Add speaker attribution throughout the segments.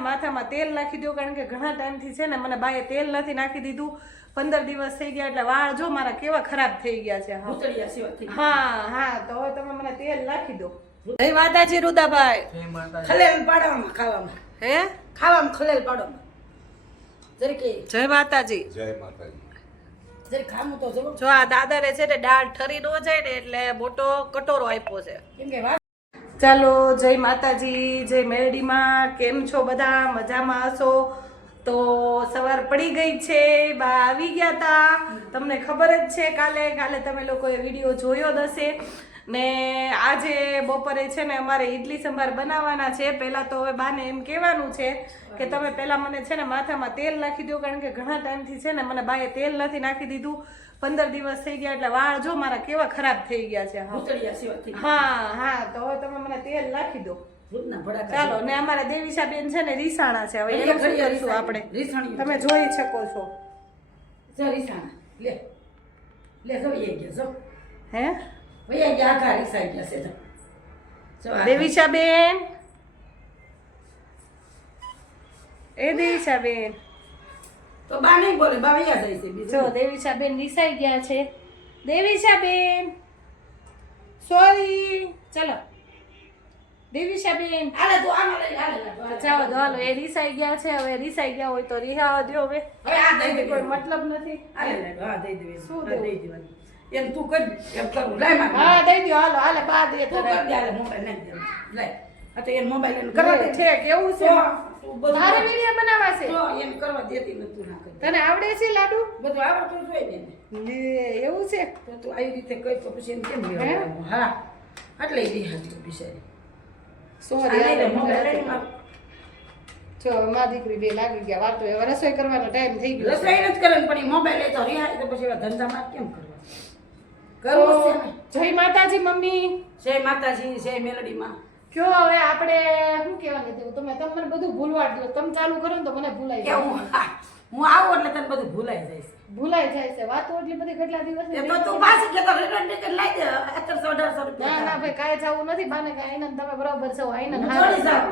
Speaker 1: માથામાં તેલ નાખી દો કારણ કે ઘણા ટાઈમથી છે ને મને બાએ તેલ નથી નાખી દીધું. પંદર દિવસ થઈ ગયા એટલે વાળ જો મારા કેવા ખરાબ થઈ ગયા છે હા. હા હા તો હવે તમે મને તેલ નાખી દો જય માતાજી રુદાભાઈ.
Speaker 2: ખલેલ પાડવામાં ખાવામાં.
Speaker 1: હે?
Speaker 2: ખાવામાં ખલેલ પાડવામાં.
Speaker 1: જય માતાજી.
Speaker 3: જય માતાજી.
Speaker 1: જો આ દાદારે છે ને દાળ ઠરી ન જાય ને એટલે મોટો કટોરો આપ્યો છે.
Speaker 2: કેમ કે
Speaker 1: ચાલો, જય માતાજી, જય મેરડીમાં, કેમ છો બધા? મજામાં હશો? તો સવાર પડી ગઈ છે, બા આવી ગયા હતા તમને ખબર જ છે, કાલે કાલે તમે લોકોએ વીડિયો જોયો હશે. ને આજે બપોરે છે ને અમારે ઈડલી સંભાર બનાવવાના છે. પહેલાં તો હવે બાને એમ કહેવાનું છે કે તમે પહેલાં મને છે ને માથામાં તેલ નાખી દો કારણ કે ઘણા ટાઈમથી છે ને મને બાએ તેલ નથી નાખી દીધું. પંદર દિવસ થઈ ગયા એટલે વાળ જો મારા કેવા ખરાબ થઈ ગયા છે હા હા તો હવે તમે મને તેલ નાખી દો. ચાલો ને અમારા દેવીશાબેન છે ને રીસાણા છે. હવે એનું શું કરીશું આપણે? તમે જોઈ શકો છો.
Speaker 2: રીસાણા લે. લે જો એ ગયા જો.
Speaker 1: હે?
Speaker 2: વૈયા ગયા આખા રીસાઈ ગયા છે એ
Speaker 1: દેવીશાબેન? એ દેવીશાબેન.
Speaker 2: તો બા નહીં બોલે બા વૈયા જાય છે
Speaker 1: જો
Speaker 2: દેવીશા
Speaker 1: બેન રીસાઈ ગયા છે. દેવીશાબેન! સોરી ચલો. દેવીશાબેન!
Speaker 2: હાલે તું આમાં લઈ હાલે લા, તું હાલે.
Speaker 1: જાઓ તો હાલો એ રિસાઈ ગયા છે હવે રિસાઈ ગયા હોય તો રિહાવા દો હવે.
Speaker 2: હવે આ દઈ દે
Speaker 1: કોઈ મતલબ નથી.
Speaker 2: હાલે હા દઈ દેવી.
Speaker 1: શું
Speaker 2: દઈ દેવાની. એમ તું કર એમ કરું લાયમાં
Speaker 1: હા દઈ દો હાલો હાલે બા દે
Speaker 2: તો કર દે હાલે મોબાઈલ નાખી દે લાય આ તો એ મોબાઈલ એને કરવા દે.
Speaker 1: છે કેવું છે. મારે વિડિયો બનાવવા છે.
Speaker 2: તો એમ કરવા દેતી નતું ના કરી.
Speaker 1: તને આવડે છે લાડુ?
Speaker 2: બધું આવડતું જ હોય ને
Speaker 1: લે, એવું છે?
Speaker 2: તો તું આવી રીતે કઈ તો પછી એમ કેમ
Speaker 1: હે?
Speaker 2: હા. એટલે એ દેહાતી બિચારી.
Speaker 1: સોરી. જો મા દીકરી બે લાગી ગયા. વાતો હવે રસોઈ કરવાનો ટાઈમ થઈ ગયો
Speaker 2: રસોઈ નથી કરવાની પણ મોબાઈલ એ તો રિહાય તો પછી એવા ધંધામાં કેમ કરવા કરવું છે
Speaker 1: જય માતાજી મમ્મી.
Speaker 2: જય માતાજી જય મેલડીમાં.
Speaker 1: કયો હવે આપણે શું કહેવાનું હતું? તમે તમને બધું ભૂલવાડ દો તમે ચાલુ કરો ને તો મને ભૂલાઈ જાય
Speaker 2: હું હું આવું એટલે તને બધું ભૂલાઈ જાય
Speaker 1: ભૂલાઈ જાય છે. વાતો એટલી બધી કેટલા દિવસ
Speaker 2: એ તો તું પાછી કે તો રિટર્ન ટિકિટ લઈ દે. અત્યારસો અઢારસો
Speaker 1: ના
Speaker 2: રૂપિયા
Speaker 1: ના ભાઈ કાય જાવું નથી. બાને કાય આનંદ તમે બરાબર છો.
Speaker 2: આઈને
Speaker 1: હારે.
Speaker 2: થોડી જાઉં.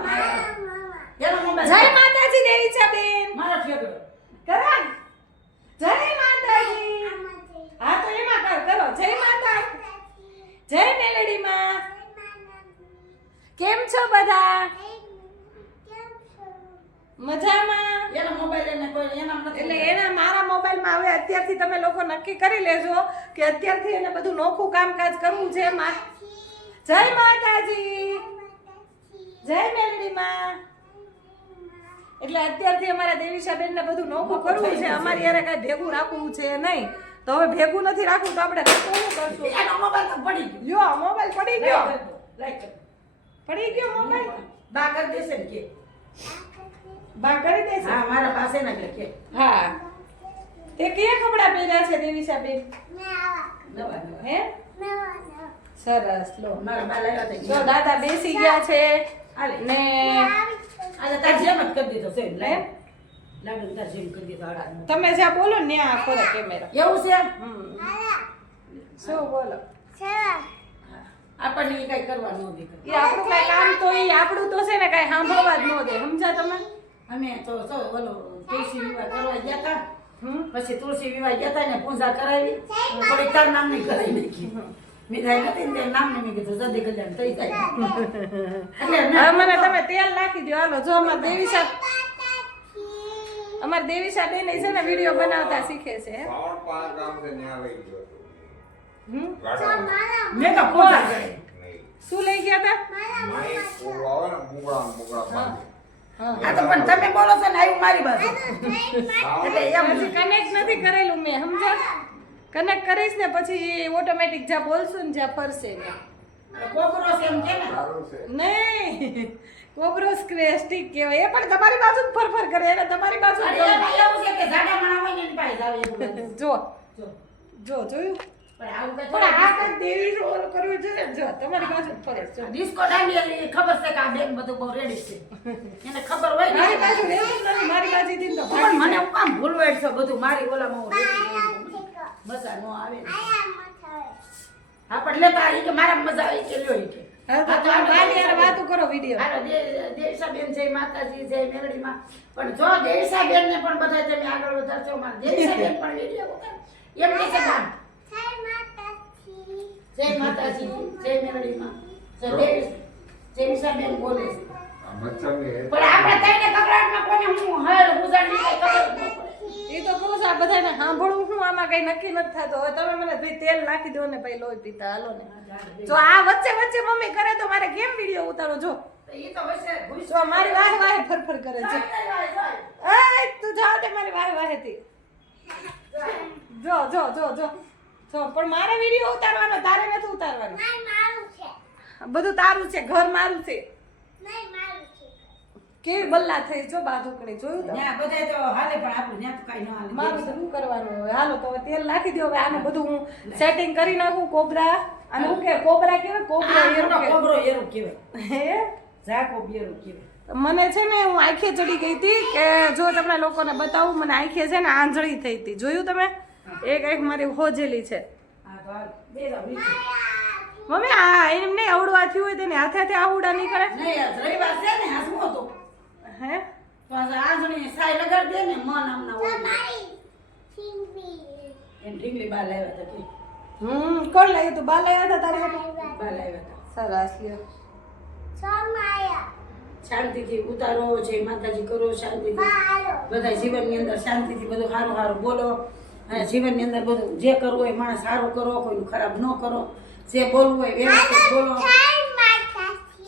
Speaker 2: એનો મોબાઈલ
Speaker 1: જય માતાજી દેવી છે બેન.
Speaker 2: મારો ઠેકડો
Speaker 1: કરણ. જય માતાજી. હા તો એમાં કર કરો. જય માતા. જય મેલડી માં. કેમ છો બધા? મજામાં?
Speaker 2: એનો મોબાઈલ એને કોઈ એનામ
Speaker 1: એટલે એના મારા મોબાઈલમાં હવે અત્યારથી તમે લોકો નક્કી કરી લેજો કે અત્યારથી એને બધું નોખું કામકાજ કરવું છે જય માતાજી! જય મેલડી માં એટલે અત્યારથી અમારા દેવીશાબેનને બધું નોખું કરવું છે. અમારી યારે કાંઈ ભેગું રાખવું છે નહીં. તો હવે ભેગું નથી રાખવું તો આપણે શું કરશું?
Speaker 2: એનો મોબાઈલ પડી ગયો.
Speaker 1: મોબાઈલ પડી ગયો. પડી ગયો મોબાઈલ?
Speaker 2: બા કરી દેશે ને કે.
Speaker 1: બા કરી દેશે?
Speaker 2: હા મારા પાસે ના કે.
Speaker 1: હા. તે કયા કપડા પહેર્યા છે દેવીશાબેન
Speaker 2: નવા નવા.
Speaker 1: હે? સરસ. લો.
Speaker 2: મારા બા લાવ્યા
Speaker 1: જો દાદા બેસી ગયા છે
Speaker 2: હાલે.
Speaker 1: ને
Speaker 2: આજે તાર જેમ જ કરી દીધો છે.
Speaker 1: લે
Speaker 2: લાડુ તાર જેમ કરી દીધો
Speaker 1: તમે જ્યાં બોલો ને ત્યાં ફરે કેમેરા.
Speaker 2: એવું છે?
Speaker 1: હમ. શું બોલો?
Speaker 2: આપણને એ કઈ કરવા ન દે.
Speaker 1: એ આપણું કઈ કામ તો એ આપણું તો છે ને કઈ સાંભળવા જ ન દે. સમજા તમે?
Speaker 2: અમે તો તો ઓલો તુલસી વિવાહ કરવા ગયા હતા
Speaker 1: હમ?
Speaker 2: પછી તુલસી વિવાહ ગયા હતા ને પૂજા કરાવી. થોડી તાર નામની કરાવી નાખી. મીઠાઈ નથી ને નામની. મેં કીધું જલ્દી થઈ જાય. એટલે
Speaker 1: હવે
Speaker 2: મેં-
Speaker 1: મને તમે તેલ નાખી દો હાલો જો અમાર દેવીસા બેન છે ને વીડિયો બનાવતા શીખે છે.
Speaker 2: મેં તો પૂજા કરી.
Speaker 1: ગયા હતા. હા
Speaker 2: તો પણ તમે બોલો છો ને આવ્યું મારી બાજુ. એટલે એમ
Speaker 1: કનેક્ટ નથી કરેલું મેં સમજો કનેક્ટ કરીશ ને પછી ઓટોમેટિક જ્યાં બોલશું ને જ્યાં ફરશે ને
Speaker 2: કોકરો એમ કે ને?
Speaker 1: નહીં કોબરો સ્ટીક કહેવાય. એ પણ તમારી બાજુ જ ફરફર કરે એને તમારી બાજુ જો.
Speaker 2: જો
Speaker 1: જોયું?
Speaker 2: પણ
Speaker 1: આ કાંઈક દેવી રોલ કરવું જોઈએ જો તમારી બાજુ ફરે છે
Speaker 2: ડિસ્કો દાંડિયા ખબર છે કે આ બેન બધું બહુ રેડી છે. એને ખબર હોય ને?
Speaker 1: મારી બાજુ રહેવું નથી મારી બાજુથી તો
Speaker 2: પણ મને. હું કામ ભૂલવેડ છે બધું મારી ઓલામાં હું રેડી રેડી મજા નો આવે. હા પણ લેતા ઈ કે મારા મજા આવી કે લ્યો ઈ કે.
Speaker 1: વાતો કરો વીડિયો.
Speaker 2: દે- માતાજી છે મેરડીમાં. પણ જો દેવીસાબેન ને પણ બધા તમે આગળ વધારશો મારે દેવીસાબેન પણ વીડિયો એમ નહીં. જય માતાજી જય મેરડીમાં. જય દેવી બોલે છે પણ આપણે તઈને કકડાટમાં કોને હું હળ ઉજાડની કઈ ખબર જ ન પડે.
Speaker 1: એ તો કહું છું આ બધાને સાંભળવું હું આમાં કઈ નક્કી નથી થતું. હવે તમે મને ભાઈ તેલ નાખી દો ને ભાઈ લોહી પીતા હાલો ને. જો આ વચ્ચે વચ્ચે મમ્મી કરે તો મારે કેમ વીડિયો ઉતારો? જો.
Speaker 2: તો ઈ તો વચ્ચે ઘૂસ-
Speaker 1: જો મારી વાહે વાહે ફરફર કરે છે. એ તું જા તે મારી વાહે વાહેથી. જો જો જો જો. જો પણ મારે વીડિયો ઉતારવાનો તારે નથી ઉતારવાનો. બધું તારું છે ઘર મારું છે. કેવી બલ્લા થઈ જો બાજુકડી જોયું તો
Speaker 2: ન્યા બધાય તો હાલે પણ આપણું ન્યા તો કાંઈ ન હાલે.
Speaker 1: મારું તો શું કરવાનું હવે? હાલો તો હવે તેલ નાખી દો હવે આનું બધું હું સેટિંગ કરી નાખું કોબરા. અને હું. કે કોબરા કેવાય કોબરા એરો કે
Speaker 2: કોબરો એરો કહેવાય.
Speaker 1: હે?
Speaker 2: ઝાકો બેરું કહેવાય.
Speaker 1: મને છે ને હું આંખે ચડી ગઈ હતી કે જો તમને લોકોને બતાવું મને આંખે છે ને આંજળી થઈ હતી. જોયું તમે? એક એક મારી હોજેલી છે.
Speaker 2: તો.
Speaker 1: મમ્મી આ એમ નહીં આવડું થયું હોય તેને હાથે હાથે આવડા નહીં કરે?
Speaker 2: રવિવાર છે ને, શું હતું?
Speaker 1: હે?
Speaker 2: તો આ આંધળી સાય દે ને, મન આમના એમ ઢીંગલી બાલ આવ્યા હતા
Speaker 1: હમ કોણ લાવ્યું તું? બાલ આવ્યા હતા તારે
Speaker 2: બાલ આવ્યા હતા.
Speaker 1: સરસ લ્યો.
Speaker 2: શાંતિથી ઉતારો જય માતાજી કરો શાંતિથી. બધા જીવનની અંદર શાંતિથી બધું સારું સારું બોલો. અને જીવનની અંદર બધું જે કરવું હોય માણસ સારું કરો કોઈનું ખરાબ ન કરો. જે બોલવું હોય વ્યવસ્થિત બોલો.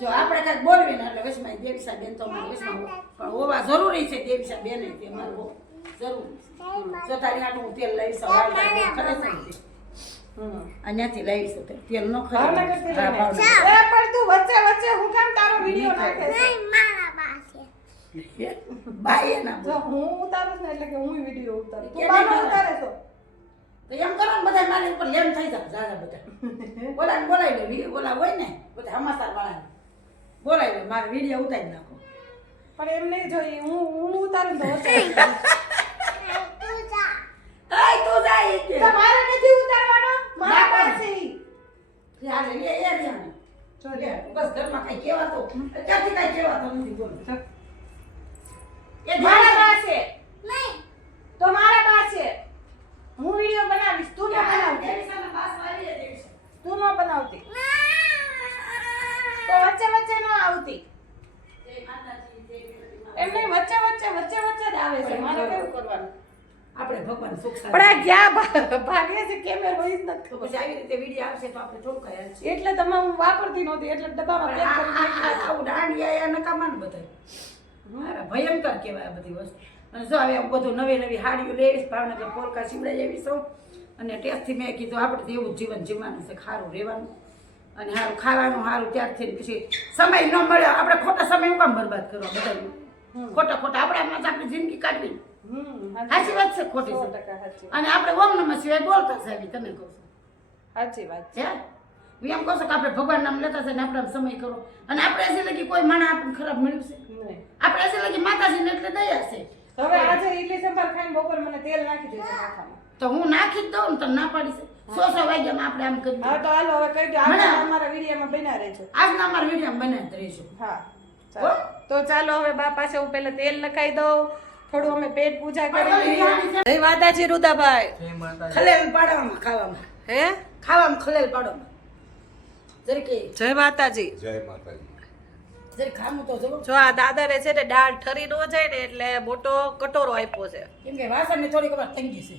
Speaker 2: જો આપણે કાંઈક બોલવી ને એટલે વચમાં દેવીસા બેન તો અમારે વચમાં પણ હોવા જરૂરી છે દેવીસા બેન તે અમારે બહુ જરૂરી છે. જો તારી આટલું હું તેલ લઈશ વાળતા ખરે છે ને તે.
Speaker 1: હમ
Speaker 2: અહીંયાથી લઈશ તો તેલ નો
Speaker 1: ખરાબ પણ તું વચ્ચે વચ્ચે હું કામ તારો વીડિયો નાખે
Speaker 2: બાઈ એના
Speaker 1: જો હું ઉતારું છું ને એટલે કે હું વીડિયો ઉતારું. તું
Speaker 2: કેમ
Speaker 1: ઉતારે? છો?
Speaker 2: તો એમ કરો ને બધા મારી ઉપર લેમ થઈ જાય જાજા બધા. બોલાને બોલાવી લે વીડિયો બોલા હોય ને બધા હમાસાર વાળા બોલાવી લે મારે વીડિયો ઉતારી નાખો.
Speaker 1: પણ એમ નહીં જોઈએ હું હું ઉતારું તો વચ્ચે
Speaker 2: આય તું જાય કે
Speaker 1: તો મારે નથી ઉતારવાનો મારા
Speaker 2: ના, પણ.
Speaker 1: પાસે ઈ.
Speaker 2: યાર લે એ ધ્યાન
Speaker 1: જો
Speaker 2: લે
Speaker 1: લે.
Speaker 2: બસ ઘરમાં કઈ કહેવાતો ક્યાંથી કઈ કહેવાતો નથી બોલ એ
Speaker 1: મારા
Speaker 2: ધ્યાન
Speaker 1: પાસે તો મારા પાસે હું વીડિયો બનાવીશ તું ન બનાવતી
Speaker 2: દેવીસાના પાસમાં આવી જાય દેવીસા.
Speaker 1: તું ન બનાવતી તો વચ્ચે વચ્ચે ન આવતી
Speaker 2: જય માતાજી, જય મેલડીમાં.
Speaker 1: એમ નહીં વચ્ચે વચ્ચે વચ્ચે વચ્ચે જ આવે છે મારે કેવું કરવાનું
Speaker 2: આપણે ભગવાન સુખ
Speaker 1: ભા- ભાગે છે કેમેરો ઈ જ નથી ખબર.
Speaker 2: આવી રીતે વીડિયો આવશે તો આપણે થોડું.
Speaker 1: એટલે તમે હું વાપરતી નહોતી એટલે ડબ્બામાં પેક કરી
Speaker 2: આવું દાંડિયા એ નકામા ને ભયંકર કહેવાય આ બધી વસ્તુ. અને જો હવે બધું નવી નવી હાડીઓ લેવીશ ભાવનગર પોલકા સીવડાઈ આવીશ હું. અને ટેસ્ટથી મેં કીધું આપણે એવું જીવન જીવવાનું છે સારું રહેવાનું. અને સારું ખાવાનું સારું ત્યારથી પછી સમય ન મળ્યો આપણે ખોટા સમય કામ બરબાદ કરવા બધા ખોટા ખોટા. આપણે જ આપણી જિંદગી કાઢવી. સાચી વાત છે ખોટી અને આપણે ઓમ નમઃ શિવાય બોલતા સાહેબ તમે કહો છો.
Speaker 1: સાચી વાત.
Speaker 2: છે? હું એમ કહું છું કે આપણે ભગવાન નામ લેતા છે ને આપણે સમય કરો. અને આપણે એસી લગી કોઈ માણસ આપણને ખરાબ મળ્યું છે? આપણે એસી લગી માતાજીને એટલે દયા છે.
Speaker 1: હવે આજે ઇડલી સંભાર ખાઈને બપોર મને તેલ નાખી દેજો માથામાં.
Speaker 2: તો હું નાખી જ દઉં ને તને ના પાડી છે? સો સો વાગ્યામાં આપણે આમ કરી
Speaker 1: હા તો હાલો હવે કહી દો આજના અમારા વિડીયોમાં બન્યા રહેજો.
Speaker 2: આજના અમારા વીડિયો બને જ રહીશું
Speaker 1: હા? ચાલો. તો ચાલો હવે બા પાસે હું પહેલા તેલ નખાઈ દઉં થોડું અમે પેટ પૂજા કરી જય માતાજી રુદાભાઈ.
Speaker 2: ખલેલ પાડવામાં ખાવામાં.
Speaker 1: હે?
Speaker 2: ખાવામાં ખલેલ પાડવામાં. જરીકે
Speaker 1: જય માતાજી.
Speaker 3: જય માતાજી.
Speaker 1: જો આ દાદારે છે ને દાળ ઠરી ન જાય ને એટલે મોટો કટોરો આપ્યો છે.
Speaker 2: કેમ કે વાસણની થોડીક વાર તંગી છે.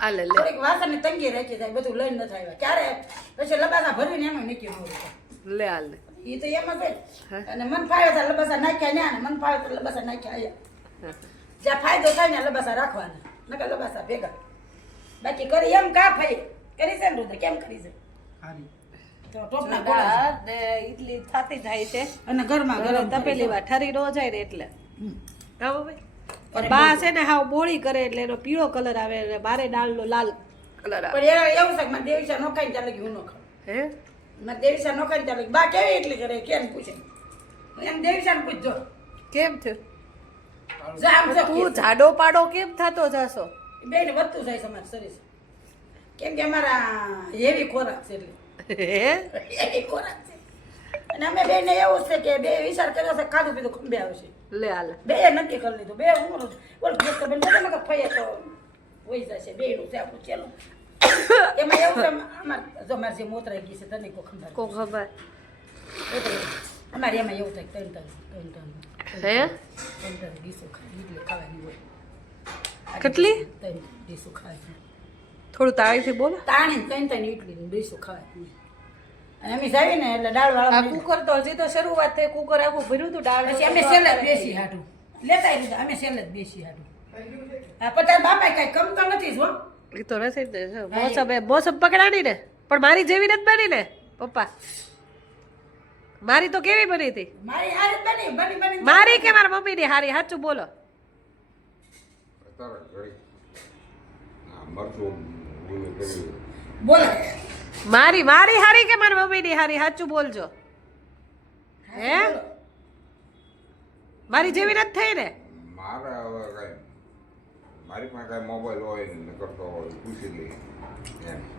Speaker 1: આ લે
Speaker 2: થોડીક વાસણની તંગી રાખી જાય બધું લઈને નથી આવ્યા. ક્યારે? પછી લબાસા ભરવીને એમાં નીકળી ન
Speaker 1: લે આ લે.
Speaker 2: એ તો એમ જ. અને મન ફાવે તો લબાસા નાખ્યા ને મન ફાવે તો લબાસા નાખ્યા જ્યાં ફાયદો થાય ને લબાસા રાખવાના નકર લબાસા ભેગા. બાકી કરી એમ કા ફાઈ કરી છે ને રુદ્ર કેમ કરી છે? તો ટોપના ગોળા
Speaker 1: ને ઈડલી થાતી જાય છે.
Speaker 2: અને ઘરમાં ગરમ
Speaker 1: તપેલી વાર ઠરી ન જાય ને એટલે. બરાબર ભાઈ બા છે ને હાવ બોળી કરે એટલે એનો પીળો કલર આવે અને બારે દાળનો લાલ કલર આવે.
Speaker 2: પણ એ એવું છે કે મારે દેવીસા નો ખાઈને ત્યાં લગી હું નો ખાઉં.
Speaker 1: હે?
Speaker 2: મને દેવીસા નો ખાઈને ત્યાં લગી. બા કેવી એટલી કરે? કેમ પૂછે? એમ દેવીસા ને પૂછજો.
Speaker 1: કેમ થયું? તું જાડો પાડો કેમ થતો જશો?
Speaker 2: બે ને વધતું જાય અમારે શરીર કેમ કે અમારા હેવી ખોરાક છે એટલે. હેવી ખોરાક છે. અને અમે બે ને એવું છે કે બે વિચાર કર્યો છે ખાધું પીધું ખંભે આવશે.
Speaker 1: લે હાલ.
Speaker 2: બે નક્કી કરી લીધું. બે હું બોલ બેન બધા મગર ફઈએ તો વહી જશે. બે નું છે આપણું ચેલું એમાં એવું છે અમાર જો મારે જે મોતરાઈ ગઈ છે તને કો ખબર
Speaker 1: કો ખબર
Speaker 2: અમારે એમાં એવું થાય ત્રણ ત્રણ ત્રણ ત્રણ
Speaker 1: હે
Speaker 2: ખાવાની
Speaker 1: કેટલી? થોડું તાળીથી બોલો.
Speaker 2: તાણી ત્રણ ત્રણ ઇડલી ડીશો ખાય અમે જાવી ને એટલે દાળ
Speaker 1: આ
Speaker 2: વાળા
Speaker 1: કુકર તો હજી તો શરૂઆત થઈ. કુકર આખું ભર્યું હતું દાળ
Speaker 2: પછી અમે સેલ જ બેસી હાટું. લેતા આવી અમે સેલ જ બેસી હાટું. હા પણ બાપા કઈ કમ તો નથી જો
Speaker 1: એ તો નથી. મોસમ એ મોસમ પકડાડી ને. પણ મારી જેવી નથી બની ને પપ્પા. મારી તો કેવી બની હતી?
Speaker 2: મારી હારી બની બની બની.
Speaker 1: મારી કે મારા મમ્મીની હારી? સાચું બોલો.
Speaker 2: બોલો.
Speaker 1: મારી મારી હારી કે મારા મમ્મીની હારી? સાચું બોલજો. હે? મારી જેવી નથી થઈ ને?
Speaker 3: મારે મારી પાસે કઈ મોબાઈલ હોય ને કરતો તો પૂછી લઈએ.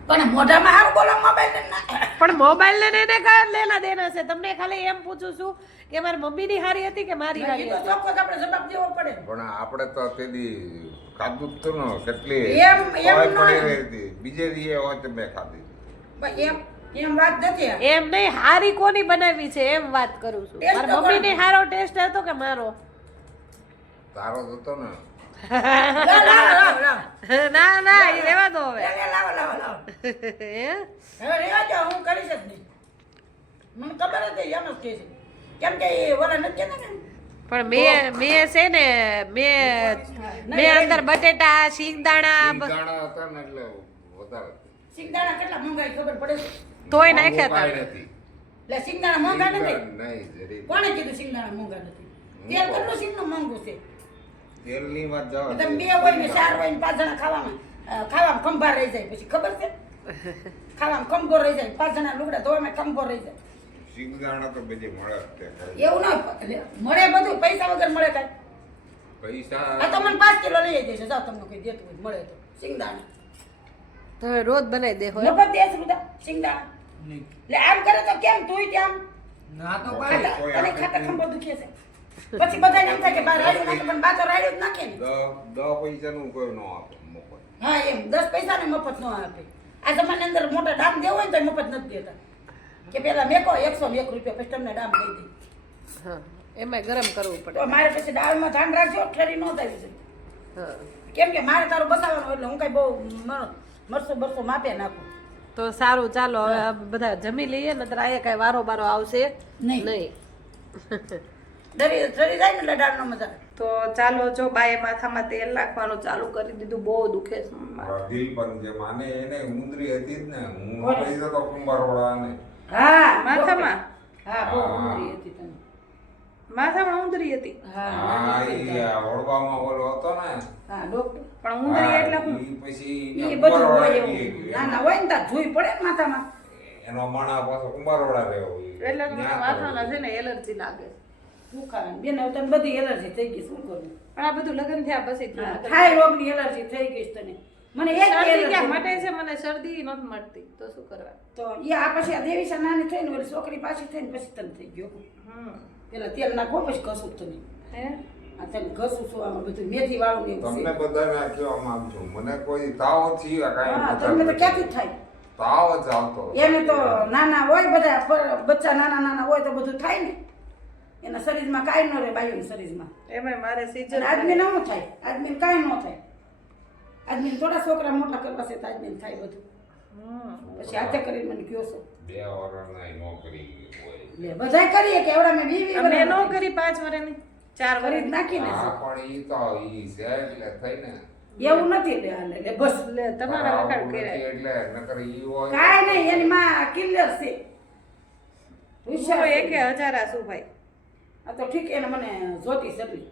Speaker 2: પણ મોઢામાં હારું બોલો મોબાઈલ ના
Speaker 1: પણ મોબાઈલ ને એને કા લેના દેના છે? તમને ખાલી એમ પૂછું છું કે મારી મમ્મીની હારી હતી કે મારી હારી હતી?
Speaker 2: ચોક્કસ આપણે જવાબ દેવો પડે.
Speaker 3: પણ આપણે તો તેદી કાદુ તો ન કેટલી
Speaker 2: એમ- એમ ન
Speaker 3: બીજે દીએ હોય તો મેં ખાધી.
Speaker 2: પણ એમ એમ વાત નથી
Speaker 1: એમ નહીં હારી કોની બનાવી છે? એમ વાત કરું છું. મારી મમ્મીની હારો ટેસ્ટ હતો કે મારો?
Speaker 3: તારો જ હતો ને.
Speaker 1: ના ના એ રહેવા દો હવે. હે?
Speaker 2: જ નહીં. મને ખબર હતી એમ જ છે કેમ કે એ ઓલા નથી ને
Speaker 1: પણ મેં મેં છે ને મેં મેં અંદર બટેટા શિંગદાણા
Speaker 3: સિંગદાણા હતા ને એટલે વધારે
Speaker 2: સિંગદાણા કેટલા મોંઘા ખબર પડે
Speaker 1: તોય નાખ્યા હતા
Speaker 2: એટલે સિંગદાણા મોંઘા નથી કોણે કીધું સિંગદાણા મોંઘા નથી તેલ કેટલું સિંગનું મોંઘું છે
Speaker 3: તેલની વાત જાવ
Speaker 2: તમે બે હોય ને ચાર હોય ને પાંચ જણા ખાવામાં ખાવામાં ખંભાર રહી જાય. પછી ખબર છે? ખાવામાં ખંભો રહી જાય. પાંચ જણા લુગડા ધોવામાં ખંભો રહી જાય.
Speaker 3: સિંગદાણા તો બધે મળે તે.
Speaker 2: એવું ના મળે બધું પૈસા વગર મળે કાંઈ.
Speaker 3: પૈસા
Speaker 2: આ તો મને પાંચ કિલો લઈ જશે જાઓ તમને કોઈ દેતું હોય મળે તો. સિંગદાણા
Speaker 1: તો રોજ બનાવી દે હોય.
Speaker 2: નફત દેશ બધા સિંગદાણા એટલે આમ કરે તો કેમ તુંય ત્યાં?
Speaker 4: ના તો
Speaker 2: ખાતા ખંભો દુખે છે. પછી બધાને એમ થાય કે બાર રાડ્યું નાખે પણ બા તો રાડ્યું જ નાખે ને.
Speaker 3: દસ પૈસાનું કોઈ ન આપે મફત.
Speaker 2: હા એમ. દસ પૈસાને મફત ન આપે. આ જમાની અંદર મોટા દામ દેવો હોય ને તો મફત નથી દેતા. કે પેલા મેકો એકસો ને એક રૂપિયા પછી તમને દામ દઈ દે.
Speaker 1: હા એમાં ગરમ કરવું પડે.
Speaker 2: મારે પછી દાળમાં ધ્યાન રાખજો ઠરી ન થાય છે. કેમ કે મારે તારું બસાવવાનું એટલે હું કઈ બહુ મરસો બરસો માપે નાખું.
Speaker 1: તો સારું ચાલો હવે બધા જમી લઈએ નતર અહીંયા કઈ વારો બારો આવશે?
Speaker 2: નહીં.
Speaker 1: નહીં.
Speaker 2: ડરી જાય ને એટલે દાળનો મજા
Speaker 1: તો ચાલો જો બાએ માથામાં તેલ નાખવાનું ચાલુ કરી દીધું બહુ દુખે છે
Speaker 3: મારા દિલ પણ જે માને એને ઉંદરી હતી જ ને હું લઈ તો કુંભારવાળા ને
Speaker 2: હા
Speaker 1: માથામાં?
Speaker 2: હા બહુ ઉંદરી હતી તને.
Speaker 1: માથામાં ઉંદરી હતી?
Speaker 2: હા
Speaker 3: આ વડવામાં ઓલો હતો ને.
Speaker 2: હા ડોક્ટર.
Speaker 1: પણ ઉંદરી એટલે
Speaker 3: હું પછી
Speaker 2: એ બધું હોય એવું. ના ના હોય ને તાર જોઈ પડે માથામાં.
Speaker 3: એનો માણા પાછો કુંભારવાળા રહ્યો.
Speaker 1: એટલે માથાના છે ને એલર્જી લાગે
Speaker 2: શું કારણ? બેન હવે તને બધી એલર્જી થઈ ગઈ શું કરું?
Speaker 1: પણ આ બધું લગ્ન થયા પછી જ
Speaker 2: હા,
Speaker 1: થયું.
Speaker 2: થાય રોગની એલર્જી થઈ ગઈ તને. મને એક એલર્જી
Speaker 1: મટે છે? મને શરદી નથી મળતી તો શું કરવા?
Speaker 2: તો એ આ પછી આ દેવીસા નાની થઈ ઓલી છોકરી પાછી થઈ ને પછી તને થઈ ગયો પેલા તેલ નાખો પછી ઘસું તને.
Speaker 1: હે?
Speaker 2: આ તને ઘસું છું આમાં બધું મેથી વાળું એવું
Speaker 3: તમને બધાને કહેવા માંગુ છું મને કોઈ તાવ જ કાંઈ
Speaker 2: તમને તો ક્યાંથી થાય?
Speaker 3: તાવ જ આવતો.
Speaker 2: એને તો નાના હોય બધા બચ્ચા નાના નાના હોય તો બધું થાય ને. એના શરીરમાં કાંઈ ન રહે બાયુના શરીરમાં.
Speaker 1: એમાં મારે સીઝન
Speaker 2: આદમીને ન થાય આદમીને કાંઈ ન થાય. આદમીને થોડા છોકરા મોટા કરવા છે તો આદમીને થાય બધું. પછી હાથે કરી મને કયો છો.
Speaker 3: બે વર્ષના નોકરી હોય.
Speaker 2: લે બધાય કરીએ કે એવડા મેં વી વી
Speaker 1: અમે નો કરી પાંચ વર્ષની ચાર
Speaker 2: કરી નાખી
Speaker 1: વર્ષ
Speaker 2: નાખીને
Speaker 3: હા પણ ઈ તો ઈ છે એટલે થઈ ને.
Speaker 2: એવું નથી લે હાલે લે બસ.
Speaker 1: લે તમારા વખાણ કર્યા.
Speaker 3: એટલે નકર ઈ હોય.
Speaker 2: કાઈ નહીં એની માં કિલ્લર છે. હોશિયાર.
Speaker 1: એકે હજારા છું ભાઈ?
Speaker 2: આ તો ઠીક એને મને જોતી છે એટલી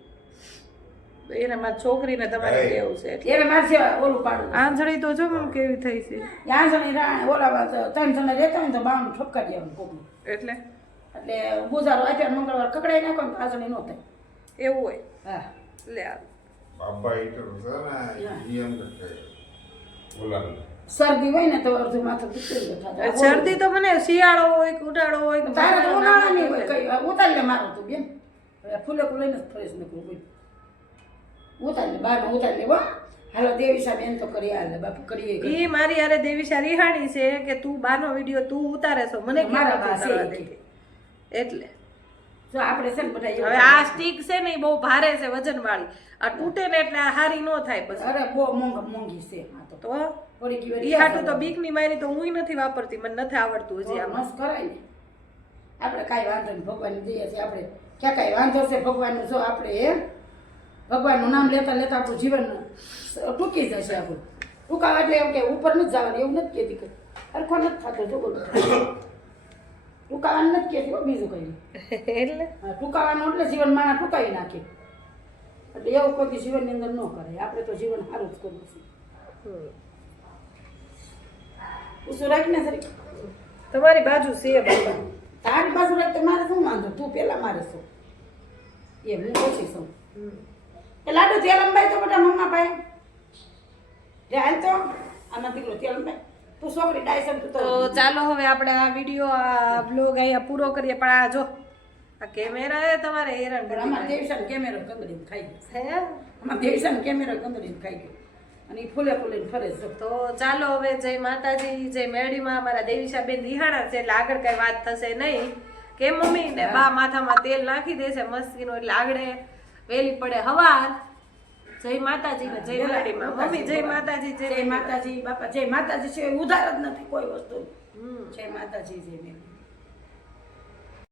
Speaker 1: એને મારી છોકરીને તમારે. કેવું છે?
Speaker 2: એને મારે જેવા ઓલું પાડું.
Speaker 1: આંધળી તો જો મને કેવી થઈ છે?
Speaker 2: જણી રાણ ઓલા ત્રણ જણા રહેતા હોય ને તો બાણું ઠપકારી આવે કોકનું.
Speaker 1: એટલે?
Speaker 2: એટલે ગુજારો અત્યારે મંગળવાર કકડાઈ નાખો ને તો આ જણી ન થાય.
Speaker 1: એવું હોય?
Speaker 2: હા.
Speaker 1: લે આ.
Speaker 3: બાબા ઈટર છે ને ઈ એમ ઓલા
Speaker 2: શરદી હોય ને તો અડધું માથું દુખતું જ
Speaker 1: શરદી તો મને શિયાળો હોય કે ઉનાળો હોય કે
Speaker 2: તારે તો ઉનાળાની હોય કઈ ઉતારી લે મારું તું બેન. ફૂલે ફૂલે ને ફ્રેશ નકરું કોઈ ઉતારી લે બાર ઉતારી લે હાલો દેવીશા બેન તો કરી હાલે બાપુ કરીએ
Speaker 1: એ મારી હારે દેવીશા રિહાણી છે કે તું બારનો વીડિયો તું ઉતારે છો. મને
Speaker 2: મારા
Speaker 1: દેતી? એટલે.
Speaker 2: જો આપણે છે ને બધા
Speaker 1: હવે આ સ્ટીક છે ને એ બહુ ભારે છે વજન વાળી આ તૂટે ને એટલે આ હારી નો થાય પછી.
Speaker 2: અરે બહુ મોંઘ મોંઘી છે તો?
Speaker 1: ઈ હાટું તો બીકની મારી તો હું નથી વાપરતી મને નથી આવડતું હજી આ
Speaker 2: મસ્ત કરાય ને. આપણે કાંઈ વાંધો નહીં ભગવાન દઈએ છીએ આપણે. ક્યાં કાંઈ વાંધો છે ભગવાનનું જો આપણે એ ભગવાનનું નામ લેતા લેતા આપણું જીવન ટૂંકી જશે આપણું. ટૂંકા એટલે એમ કે ઉપર નથી જવાનું એવું નથી કહેતી કંઈ. અરખો નથી થતો જો બોલો. ટૂંકાવાનું નથી કહેતી બીજું કંઈ
Speaker 1: એટલે?
Speaker 2: ટૂંકાવાનું એટલે જીવન માણા ટૂંકાવી નાખે. એટલે એવું કોઈ જીવનની અંદર ન કરે આપણે તો જીવન સારું જ કરવું છે. ઉસું રાખીને સરી
Speaker 1: તમારી બાજુ છે બાપા.
Speaker 2: તારી બાજુ રાખ તો મારે શું વાંધો? તું પેલા મારે શું? એ હું પછી છું. એ લાડુ તેલ અંબાઈ તો બધા મમ્મા ભાઈ રે હાલ તો આના દીકરો તેલ અંબાઈ તું છોકરી ડાયસન તું
Speaker 1: તો
Speaker 2: તો
Speaker 1: ચાલો હવે આપણે આ વીડિયો આ બ્લોગ અહીંયા પૂરો કરીએ. પણ આ જો આ કેમેરા તમારે હેરાન
Speaker 2: પણ
Speaker 1: કરી
Speaker 2: કેમેરો કંદડીને ખાઈ ગયો.
Speaker 1: હે?
Speaker 2: અમારા દેવીશાન કેમેરો કંદડીને ખાઈ ગયો. અને ફૂલે ફૂલે ફરે છે.
Speaker 1: તો ચાલો હવે જય માતાજી જય મેળીમાં. અમારા દેવીશાબેન રિહાણા છે એટલે આગળ કઈ વાત થશે નહીં. કે મમ્મી? ને બા માથામાં તેલ નાખી દેશે મસ્તીનું એટલે આગળ વેલી પડે હવાર. જય માતાજી ને જય મેળીમાં. મમ્મી જય માતાજી જય
Speaker 2: માતાજી બાપા જય માતાજી છે ઉધાર જ નથી કોઈ વસ્તુ. જય માતાજી જય મેરી